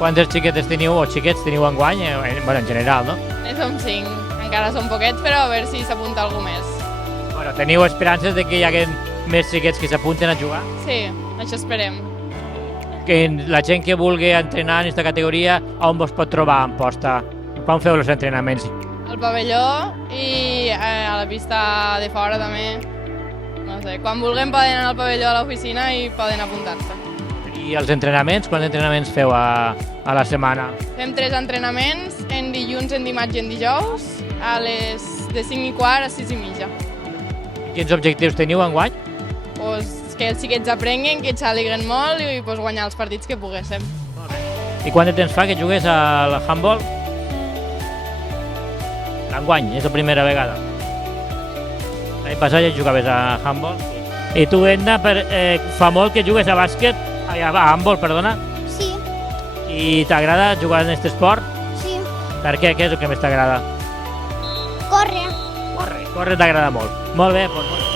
Quantes xiquetes teniu, o xiquets teniu enguany? En general, no? Som 5, encara són poquets, però a veure si s'apunta algú més. Bueno, teniu esperances de que hi hagi més xiquets que s'apunten a jugar? Sí, això esperem. Que la gent que vulgui entrenar en aquesta categoria, on vos pot trobar en posta? Quan feu els entrenaments? Al pavelló i a la pista de fora també. No sé, quan vulguem poden anar al pavelló a l'oficina i poden apuntar-se. I els entrenaments? Quants entrenaments feu a la setmana? Fem 3 entrenaments, en dilluns, en dimarts i en dijous, de 5:15 a 6:30. Quins objectius teniu enguany? Pues que els xiquets aprenguin, que xaliguen molt i pues, guanyar els partits que poguéssim. I quant de temps fa que jugues al handball? Enguany, és la primera vegada. L'any passat ja jugaves a handball. I tu, Edna, fa molt que jugues a bàsquet, a handball, perdona, Sí, i t'agrada jugar en aquest esport? sí. Per què? Què és el que més t'agrada? Corre. Córrer t'agrada molt. Molt bé, doncs molt bé.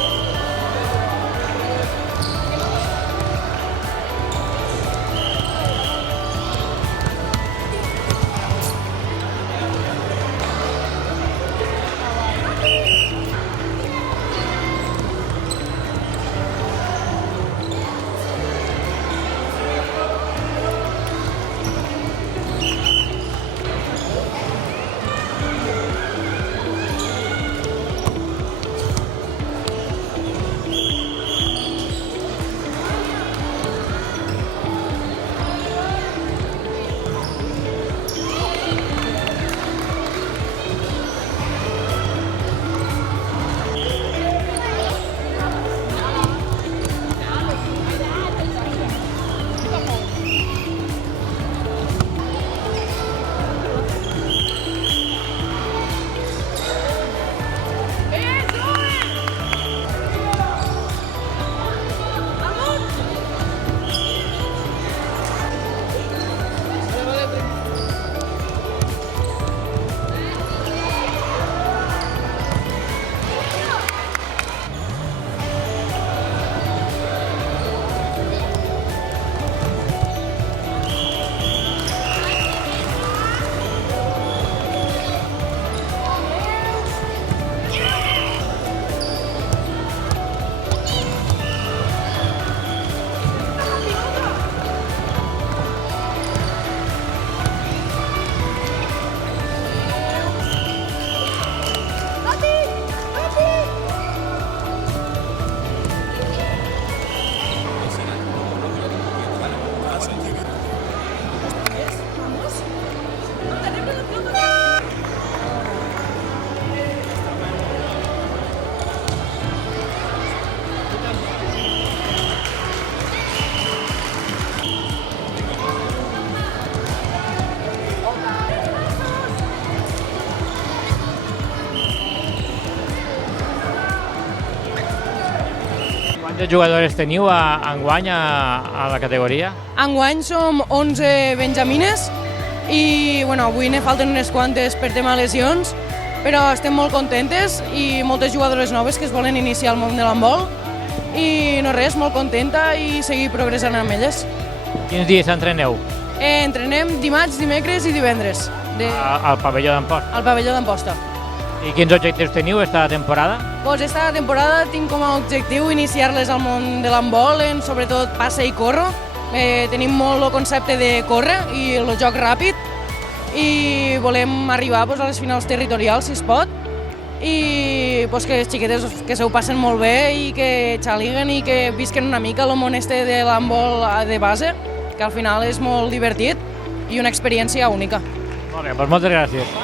Quants jugadors teniu enguany a la categoria? Enguany som 11 benjamines i bueno, avui ne falten unes quantes per tema lesions, però estem molt contentes i moltes jugadores noves que es volen iniciar al món de l'handbol i no res, molt contenta i seguir progressant amb elles. Quins dies entreneu? Entrenem dimarts, dimecres i divendres Al pavelló d'Amposta. al pavelló d'Amposta. I quins objectius teniu esta temporada? Pues esta temporada tinc com a objectiu iniciar-les al món de l'handbol, en sobretot passe i corro. Tenim molt el concepte de córrer i el joc ràpid i volem arribar pues, a les finals territorials, si es pot, i pues, que les xiquetes que se ho passen molt bé i que xaliguen i que visquen una mica el món este de l'handbol de base, que al final és molt divertit i una experiència única. Molt bé, doncs moltes gràcies.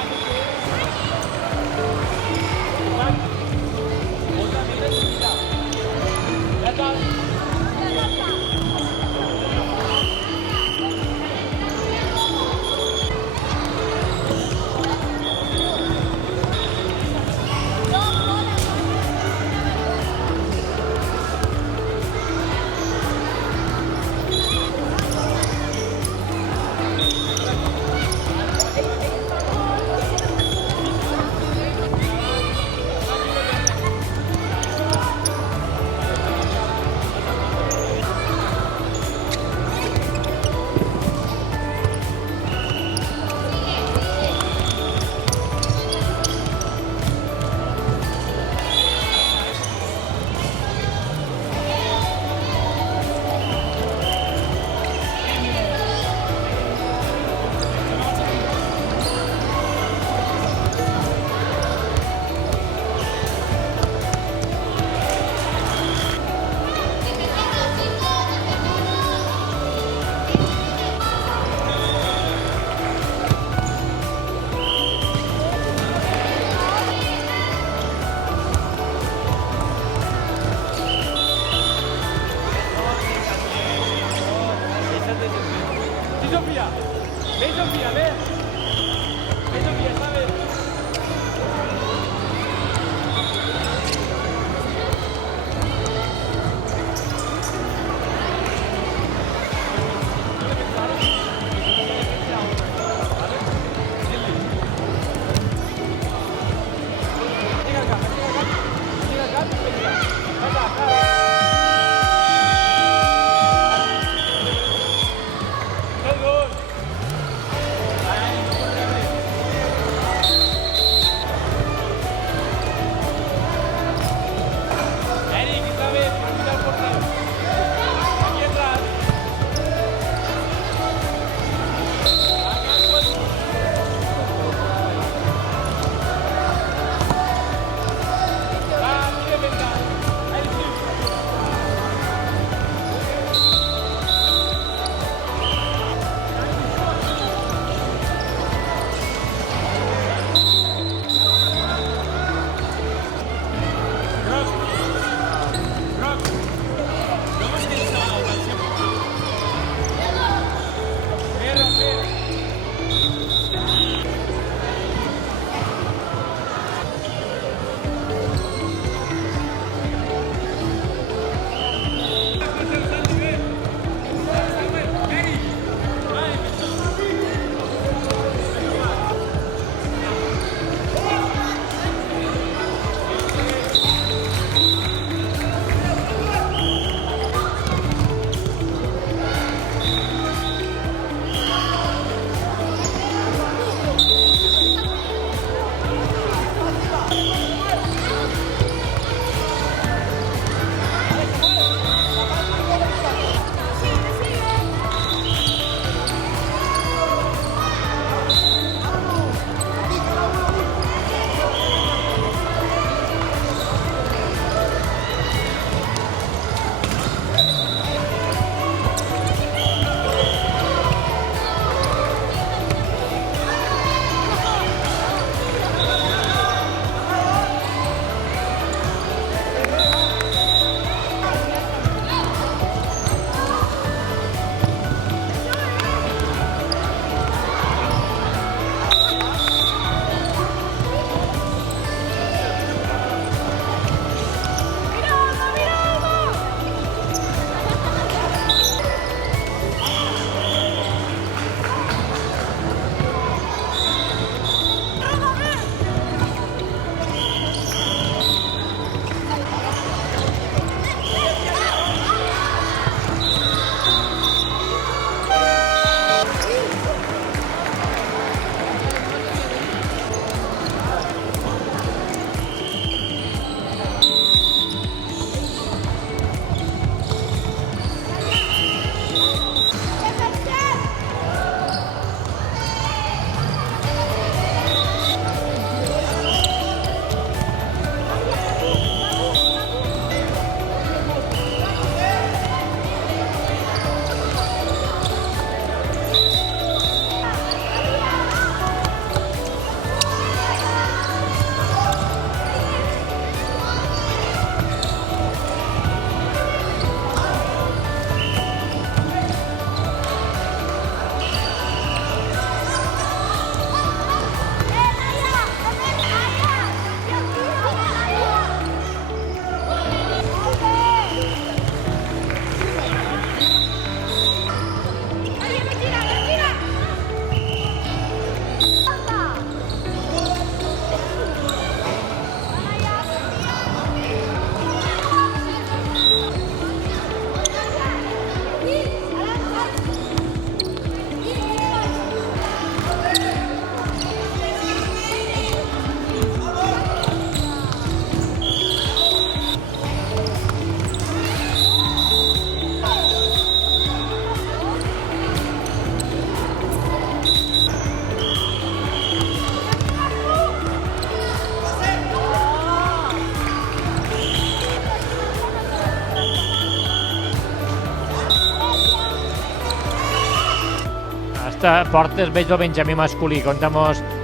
portes, veig el Benjamí masculí. Conta'm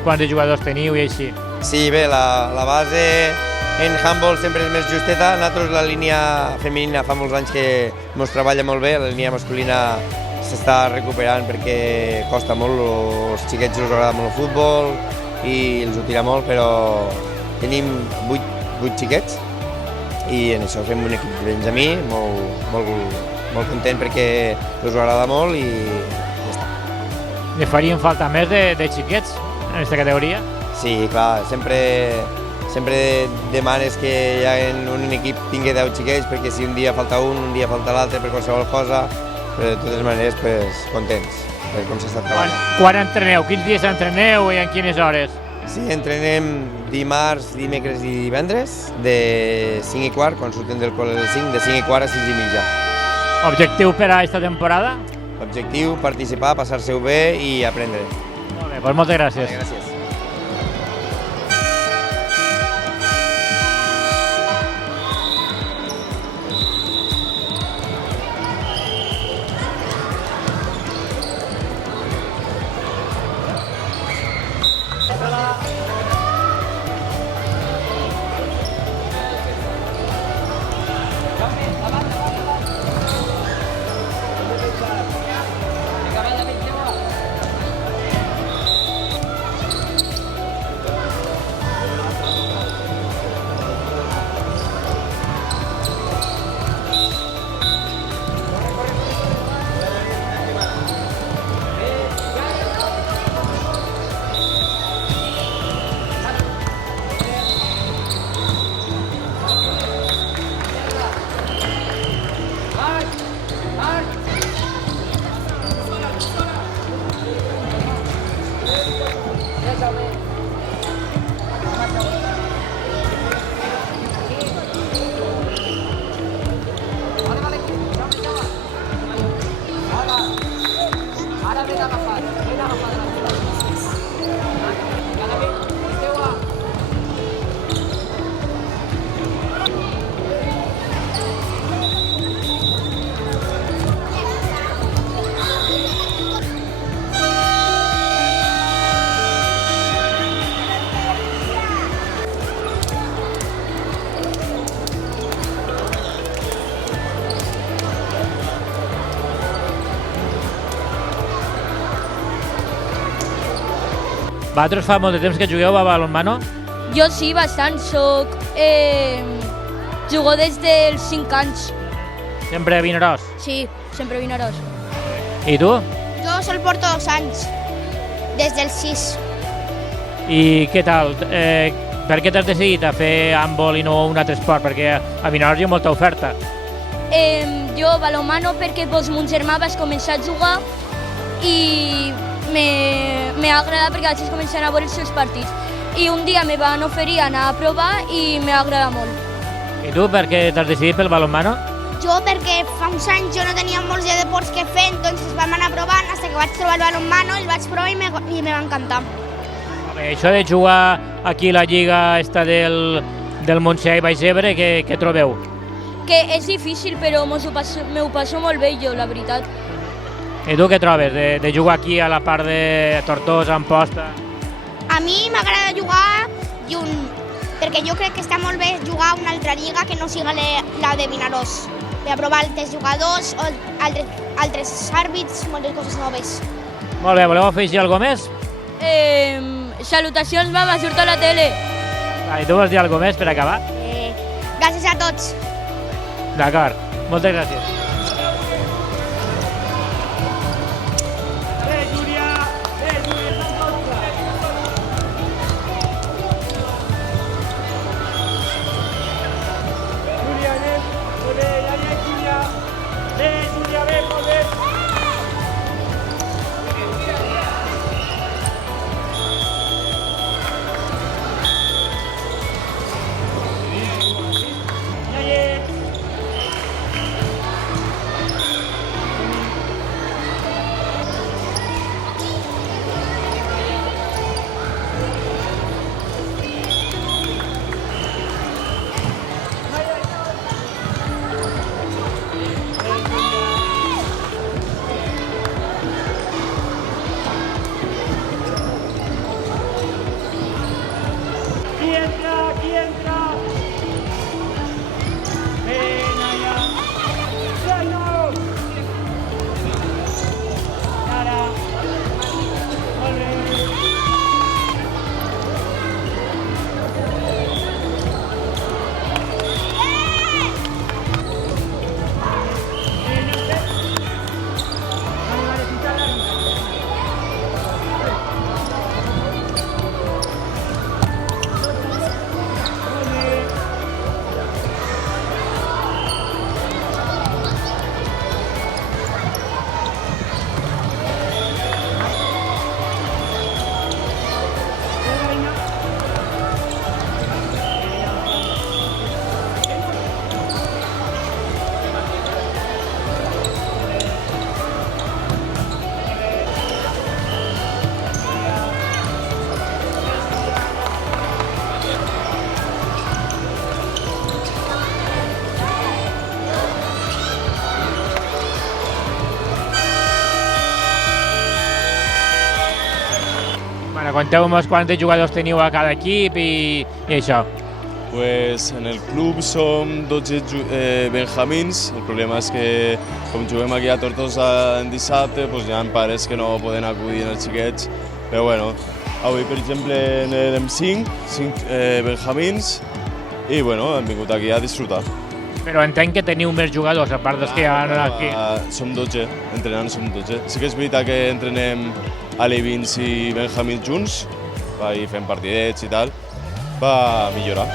quants de jugadors teniu i així. Sí, bé, la base en handball sempre és més justeta. Nosaltres la línia femenina fa molts anys que ens treballa molt bé, la línia masculina s'està recuperant perquè costa molt, els xiquets els agrada molt el futbol i els ho tira molt, però tenim 8 xiquets i en això fem un equip de Benjamí molt content perquè els agrada molt i ja està. Li farien falta més de xiquets en aquesta categoria? Sí, clar, sempre demanes que hi ha un equip tingui 10 xiquets perquè si un dia falta un dia falta l'altre per qualsevol cosa, però de totes maneres pues, contents per com s'està treballant. Quan entreneu? Quins dies entreneu i en quines hores? Sí, entrenem dimarts, dimecres i divendres de 5:15, quan surten del col·le de 5, de 5:15 a 6:30. Objectiu per a aquesta temporada? Objectiu, participar, passar-se-ho bé i aprendre. Molt bé, doncs moltes gràcies. Vale, gràcies. Vosaltres fa molt de temps que jugueu a balonmano? Jo sí, bastant. Jugo des dels 5 anys. Sempre a Vinaròs? Sí, sempre a Vinaròs. I tu? Jo sol porto 2 anys, des dels 6. I què tal? Per què t'has decidit a fer handball i no un altre esport? Perquè a Vinaròs hi ha molta oferta. Jo balonmano perquè mon germà vaig començar a jugar i m'ha agradat perquè vaig començar a veure els seus partits. I un dia me van oferir anar a provar i m'ha agradat molt. I tu per què t'has decidit pel balonmano? Jo perquè fa uns anys jo no tenia molts de deports que fer, doncs vam anar provant fins que vaig trobar el balonmano, el vaig provar i me va encantar. Bé, això de jugar aquí a la lliga esta del Montsià i Baix Ebre, què trobeu? Que és difícil, però m'ho passo molt bé jo, la veritat. I tu què trobes de jugar aquí a la part de Tortosa, Amposta? A mi m'agrada jugar perquè jo crec que està molt bé jugar a una altra lliga que no siga la de Vinaròs. Per a provar altres jugadors, altres àrbits, moltes coses noves. Molt bé, voleu afegir alguna més? Salutacions, mama, surt a la tele. I tu vols dir alguna més per acabar? Gràcies a tots. D'acord, moltes gràcies. Conteu-nos quants jugadors teniu a cada equip i això. Pues en el club som 12 benjamins. El problema és que com juguem aquí a Tortosa en dissabte, pues hi ha pares que no poden acudir als xiquets. Però bueno, avui per exemple érem 5 benjamins i bueno, hem vingut aquí a disfrutar. Però entenc que teniu més jugadors, a part dels que hi ha aquí. Som 12, entrenant som 12. Sí que és veritat que entrenem alevins i benjamins junts, i fem partidets i tal, va millorar.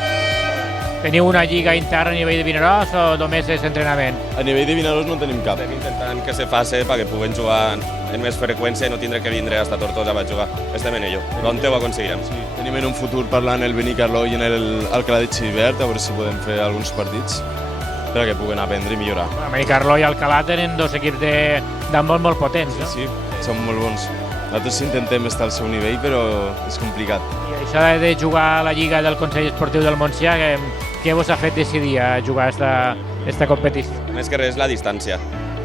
Teniu una lliga interna a nivell de Vinaròs o només és entrenament? A nivell de Vinaròs no tenim cap. Estem intentant que se faci perquè puguem jugar amb més freqüència i no tindre que vindre a Tortosa per jugar. Estem en ello. L'on ho aconseguirem. Sí, tenim en un futur parlant el Benicarló i en l'Alcalá de Xivert, a veure si podem fer alguns partits perquè puguen aprendre i millorar. Benicarló i Alcalá tenen dos equips d'handbol molt potents, no? Sí, són molt bons. Nosaltres intentem estar al seu nivell, però és complicat. I això de jugar a la Lliga del Consell Esportiu del Montsià, què vos ha fet decidir a jugar aquesta competició? Més que res la distància.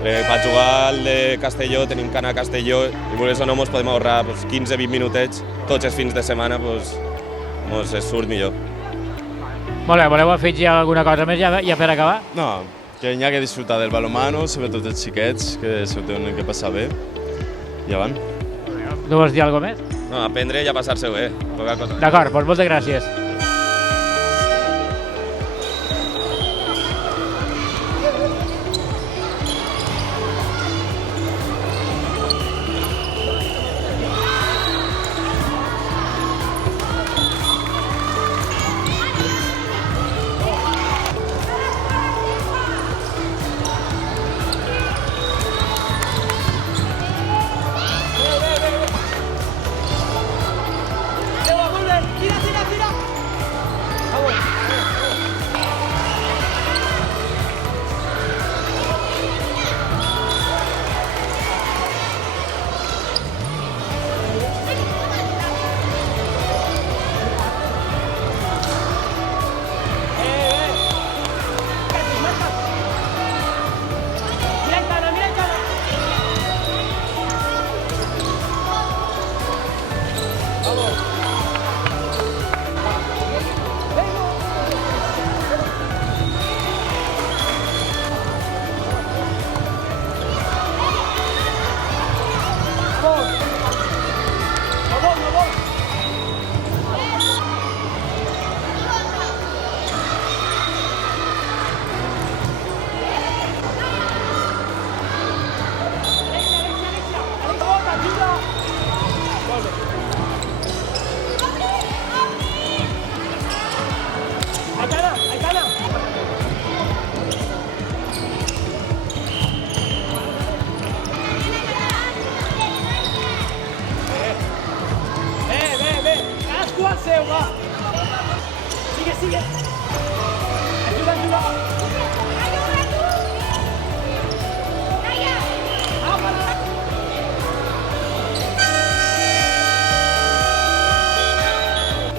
Per jugar al de Castelló tenim que anar a Castelló i volgués o no ens podem ahorrar 15-20 minutets tots els fins de setmana, ens surt millor. Molt bé, voleu afegir alguna cosa més ja per acabar? No, que hi ha que disfrutar del balonmano, sobretot els xiquets, que s'ho tenen que passar bé. I avant. No vols dir alguna més? No, aprendre i a passar-se bé. D'acord, doncs moltes gràcies.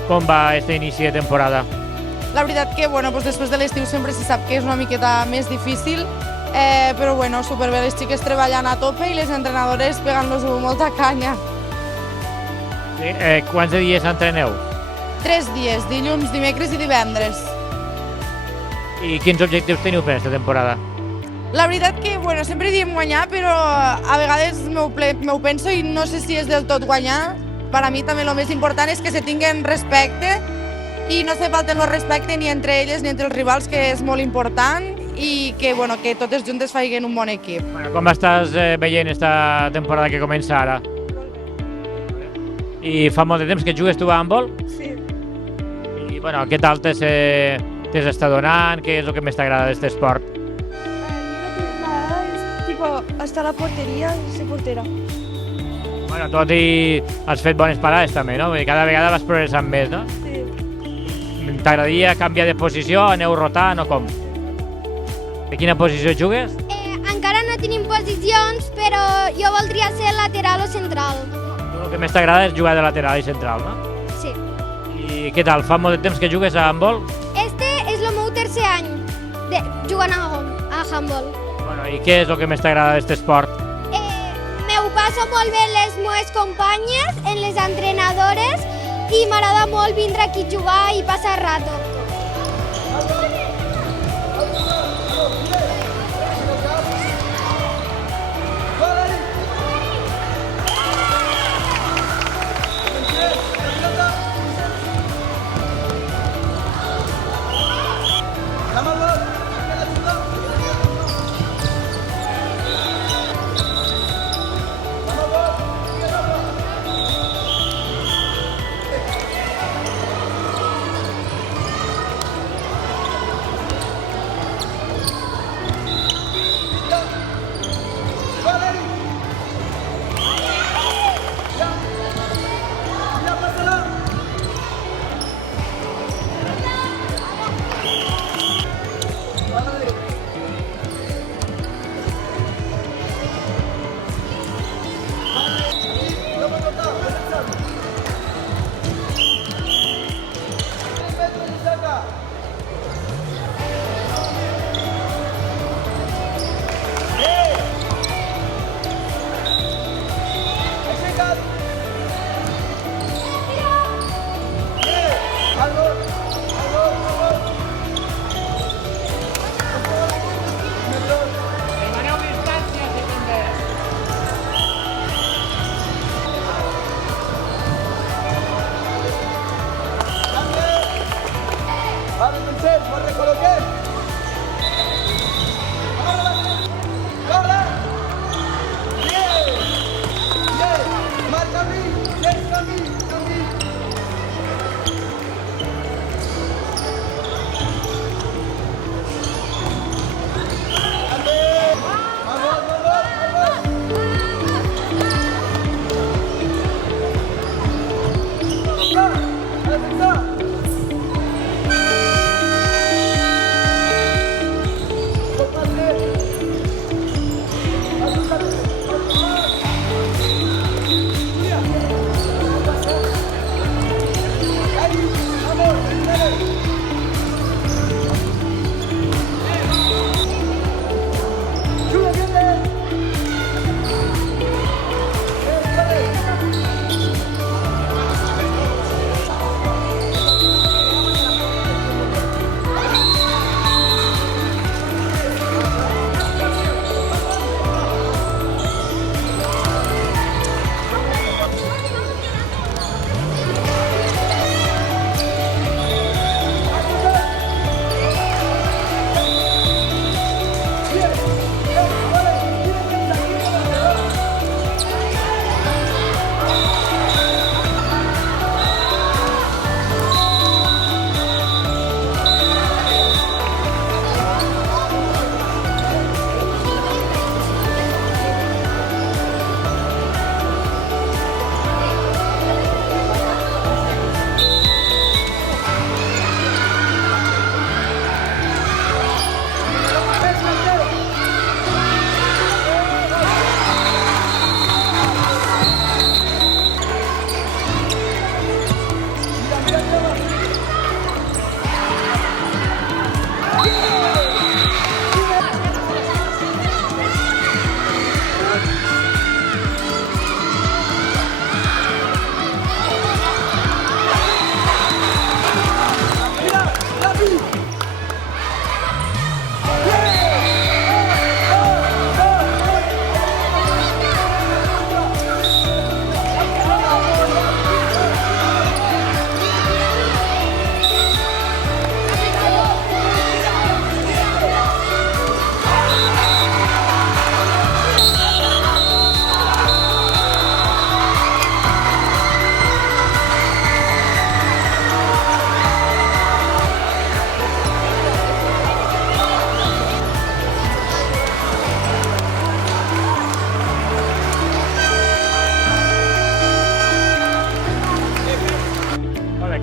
Com va este inici de temporada? La veritat que, després de l'estiu sempre se sap que és una miqueta més difícil, però superbé, les xiques treballant a tope i les entrenadores pegant-los molta canya. Sí, quants dies entreneu? 3 dies, dilluns, dimecres i divendres. I quins objectius teniu per aquesta temporada? La veritat que, sempre diem guanyar, però a vegades m'ho penso i no sé si és del tot guanyar. Per a mi també el més important és que se tinguen respecte i no se falten el respecte ni entre elles ni entre els rivals, que és molt important, i que totes juntes facin un bon equip. Com estàs veient esta temporada que comença ara? I fa molt de temps que jugues tu a handbol? Sí. I què tal t'està donant? Què és el que més t'agrada d'aquest esport? Estar a la porteria i ser portera. Tot i has fet bones parades també, no? Cada vegada vas progressant més, no? Sí. T'agradaria canviar de posició, aneu rotant o com? De quina posició jugues? Encara no tenim posicions, però jo voldria ser lateral o central. El que més t'agrada és jugar de lateral i central, no? Sí. I què tal? Fa molt de temps que jugues a handbol? Este és el meu tercer any jugant a handbol. I què és el que més t'agrada d'aquest esport? M'ho passo passo molt bé les meves companyes, en les entrenadores, i m'agrada molt vindre aquí a jugar i passar rato.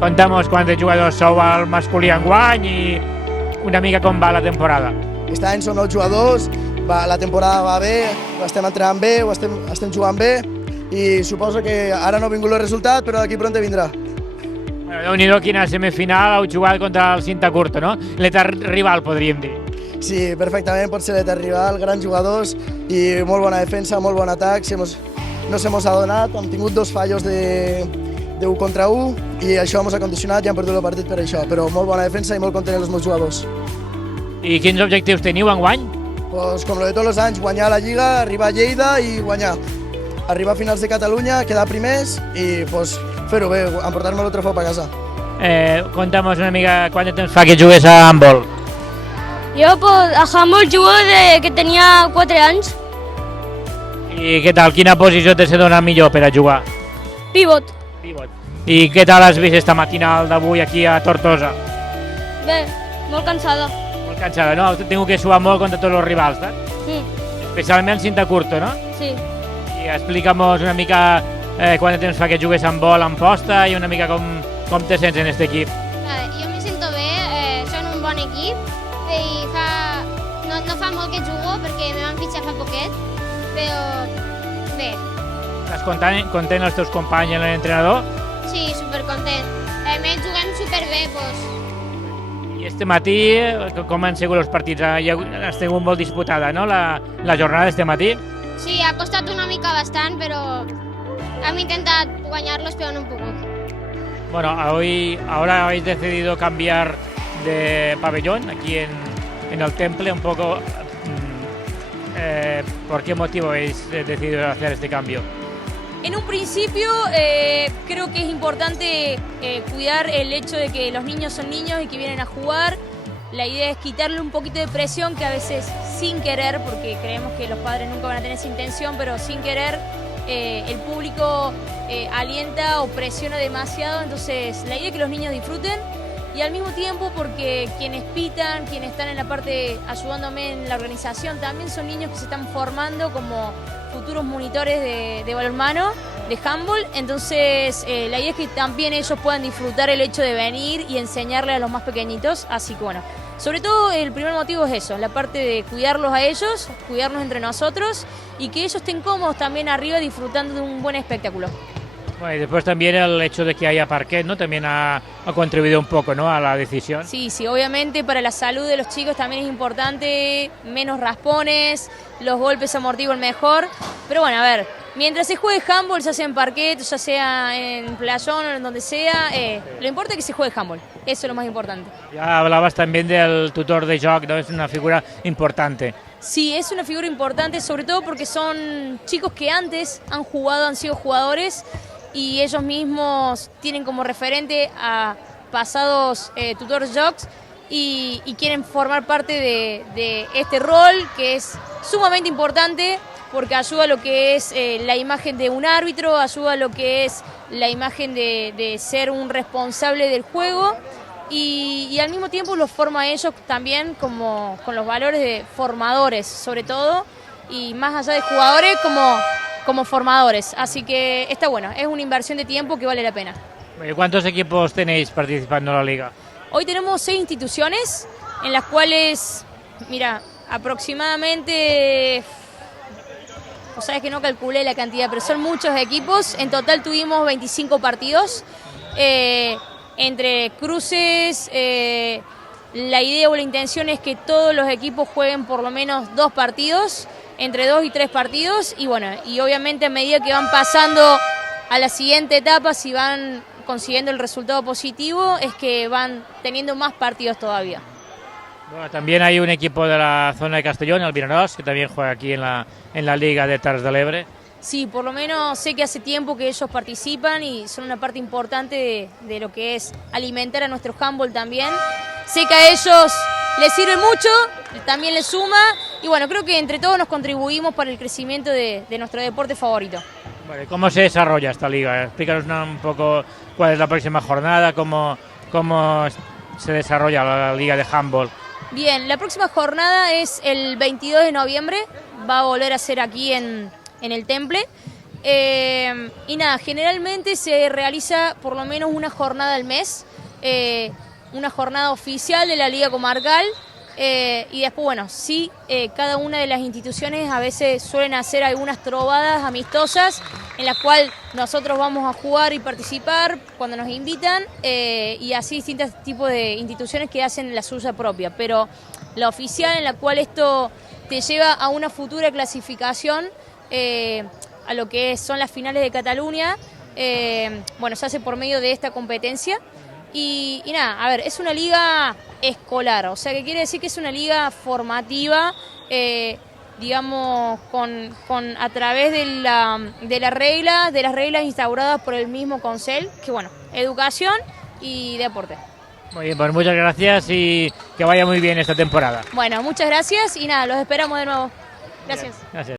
Contamos quants jugadors sou al masculí enguany i una mica com va la temporada. Aquest any som 9 jugadors, la temporada va bé, estem entrenant bé, estem jugant bé i suposo que ara no ha vingut el resultat, però d'aquí pront vindrà. Bueno, Déu-n'hi-do quina semifinal heu jugat contra el Cinta Curta, no? L'etern rival, podríem dir. Sí, perfectament, pot ser l'etern rival, grans jugadors i molt bona defensa, molt bon atac. no se mos ha donat, hem tingut 2 fallos de 1 contra 1 i això ens ha condicionat i hem perdut el partit per això, però molt bona defensa i molt content els meus jugadors. I quins objectius teniu enguany? Pues, com lo de tots els anys, guanyar la Lliga, arribar a Lleida i guanyar. Arribar a finals de Catalunya, quedar primers i pues, fer-ho bé, emportar-me el trofeu per casa. Conta'm una mica quant de temps fa que jugues a handbol. Jo pues, a handbol jugo des que tenia 4 anys. I què tal? Quina posició te se dona millor per a jugar? Pivot. Pivot. I què tal has vist esta matinal d'avui aquí a Tortosa? Bé, molt cansada. Molt cansada, no? Has tingut que suar molt contra tots els rivals, no? Sí. Especialment cinta curta, no? Sí. I explica'm una mica quant de temps fa que jugues en vol en posta i una mica com te sents en aquest equip. Jo me sento bé, són un bon equip i no fa molt que jugo perquè me van fitxar fa poquet, però bé. Estàs content els teus companys i l'entrenador? Sí, supercontent. A més, juguem superbé, doncs. I este matí, com han sigut els partits? Has tingut molt disputada, no?, la jornada d'este matí? Sí, ha costat una mica bastant, però hem intentat guanyar-los, però no hem pogut. Bueno, ahora habéis decidido cambiar de pabellón aquí en el Temple un poco. ¿Por qué motivo habéis decidido hacer este cambio? En un principio creo que es importante cuidar el hecho de que los niños son niños y que vienen a jugar. La idea es quitarle un poquito de presión que a veces sin querer, porque creemos que los padres nunca van a tener esa intención, pero sin querer el público alienta o presiona demasiado. Entonces la idea es que los niños disfruten y al mismo tiempo porque quienes pitan, quienes están en la parte ayudándome en la organización también son niños que se están formando como futuros monitores de balonmano, de handball. Entonces la idea es que también ellos puedan disfrutar el hecho de venir y enseñarle a los más pequeñitos. Así que bueno, sobre todo el primer motivo es eso, la parte de cuidarlos a ellos, cuidarnos entre nosotros y que ellos estén cómodos también arriba disfrutando de un buen espectáculo. Bueno, y después también el hecho de que haya parquet, ¿no?, también ha contribuido un poco, ¿no?, a la decisión. Sí, obviamente para la salud de los chicos también es importante, menos raspones, los golpes amortiguan mejor, pero bueno, a ver, mientras se juegue handball, ya sea en parquet, ya sea en playón o en donde sea, lo importante es que se juegue handball, eso es lo más importante. Ya hablabas también del tutor de joc, ¿no?, es una figura importante. Sí, es una figura importante, sobre todo porque son chicos que antes han jugado, han sido jugadores, y ellos mismos tienen como referente a pasados tutores jocks y quieren formar parte de este rol que es sumamente importante porque ayuda a lo que es la imagen de un árbitro, ayuda a lo que es la imagen de ser un responsable del juego y al mismo tiempo los forma a ellos también como con los valores de formadores sobre todo y más allá de jugadores como formadores, así que está bueno, es una inversión de tiempo que vale la pena. ¿Cuántos equipos tenéis participando en la liga? Hoy tenemos 6 instituciones, en las cuales, mira, aproximadamente, o sabes que no calculé la cantidad, pero son muchos equipos, en total tuvimos 25 partidos, entre cruces, la idea o la intención es que todos los equipos jueguen por lo menos 2 partidos, entre 2 y 3 partidos y bueno, y obviamente a medida que van pasando a la siguiente etapa, si van consiguiendo el resultado positivo, es que van teniendo más partidos todavía. Bueno, también hay un equipo de la zona de Castellón, el Vinaròs, que también juega aquí en la Liga de Terres de l'Ebre. Sí, por lo menos sé que hace tiempo que ellos participan y son una parte importante de lo que es alimentar a nuestro handball también. Sé que a ellos les sirve mucho, también les suma y bueno, creo que entre todos nos contribuimos para el crecimiento de nuestro deporte favorito. Vale, ¿cómo se desarrolla esta liga? Explícanos un poco cuál es la próxima jornada, cómo se desarrolla la liga de handball. Bien, la próxima jornada es el 22 de noviembre, va a volver a ser aquí en el Temple. Y nada, generalmente se realiza por lo menos una jornada al mes, una jornada oficial de la Liga Comarcal. Y después, bueno, sí, cada una de las instituciones a veces suelen hacer algunas trovadas amistosas en las cuales nosotros vamos a jugar y participar cuando nos invitan y así distintos tipos de instituciones que hacen la suya propia. Pero la oficial en la cual esto te lleva a una futura clasificación a lo que son las finales de Cataluña, bueno, se hace por medio de esta competencia. Y nada, a ver, es una liga escolar, o sea que quiere decir que es una liga formativa, digamos, a través de las reglas instauradas por el mismo Consell, que bueno, educación y deporte. Muy bien, pues muchas gracias y que vaya muy bien esta temporada. Bueno, muchas gracias y nada, los esperamos de nuevo. Gracias. Gracias.